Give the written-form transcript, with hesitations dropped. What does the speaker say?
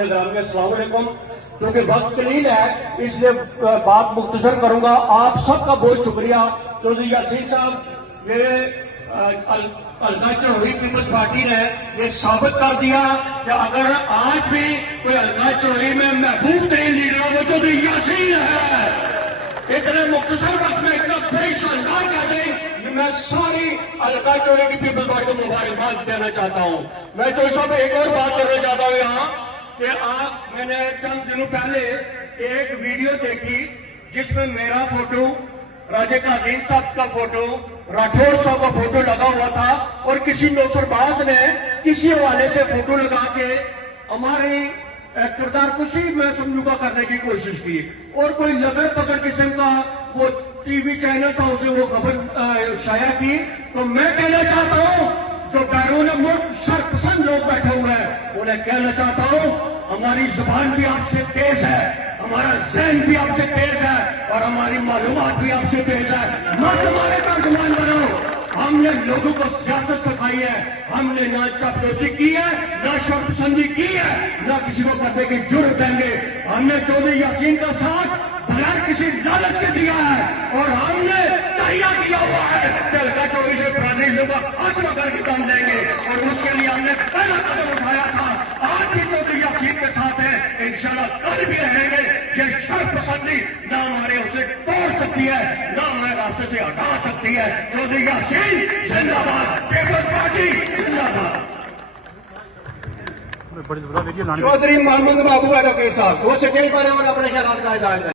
السلام علیکم. چونکہ وقت قلیل ہے اس لیے بات مختصر کروں گا. آپ سب کا بہت شکریہ. چودھری یاسین صاحب، یہ حلقہ چڑوئی پیپلز پارٹی نے یہ ثابت کر دیا کہ اگر آج بھی کوئی حلقہ چڑوئی میں محبوب ترین لیڈر ہو وہ چودھری یاسین ہے. اتنے مختصر وقت میں اتنا بڑی شاندار کہہ دیں، میں ساری حلقہ چڑوئی کی پیپلز پارٹی کو مبارکباد دینا چاہتا ہوں. میں چودھری صاحب ایک اور بات کرنا چاہتا ہوں یہاں کہ میں نے چند دنوں پہلے ایک ویڈیو دیکھی جس میں میرا فوٹو، راجہ قادین صاحب کا فوٹو، راٹھوڑ صاحب کا فوٹو لگا ہوا تھا اور کسی نوسرباز نے کسی حوالے سے فوٹو لگا کے ہماری کردار کشی میں سمجھو کا کرنے کی کوشش کی اور کوئی لگڑ پکڑ قسم کا وہ ٹی وی چینل تھا اسے وہ خبر شائع کی. تو میں کہنا چاہتا ہوں جو بیرون ملک شرط پسند لوگ بیٹھے ہوئے ہیں انہیں کہنا چاہتا ہوں ہماری زبان بھی آپ سے تیز ہے، ہمارا ذہن بھی آپ سے تیز ہے اور ہماری معلومات بھی آپ سے تیز ہے. مت ہمارے ترجمان بنو. ہم نے لوگوں کو سیاست سکھائی ہے، ہم نے نہ چاپلوسی کی ہے، نہ شرط پسندی کی ہے، نہ کسی کو کرنے کی جرت دیں گے. ہم نے چودھری یاسین کا ساتھ بغیر کسی لالچ کے دیا ہے اور ہم نے تہیا کیا ہوا ہے کہ حلقہ چڑوئی سے فیڈرلزم کا خاتمہ کر کے دم دیں گے اور اس کے لیے ہم نے پہلا قدم اٹھایا تھا. آج بھی چودھری یاسین کے ساتھ ہیں، انشاءاللہ کل بھی رہیں گے. یہ شرط پسندی نہ ہمارے اسے توڑ سکتی ہے نہ ہمارے راستے سے ہٹا سکتی ہے. چودھری یاسین زندہ باد، پیپلز پارٹی زندہ باد. چودھری محمد محبوب ایڈوکیٹ صاحب وہ سٹیج پر ہیں اور اپنے خیالات کا اظہار کریں.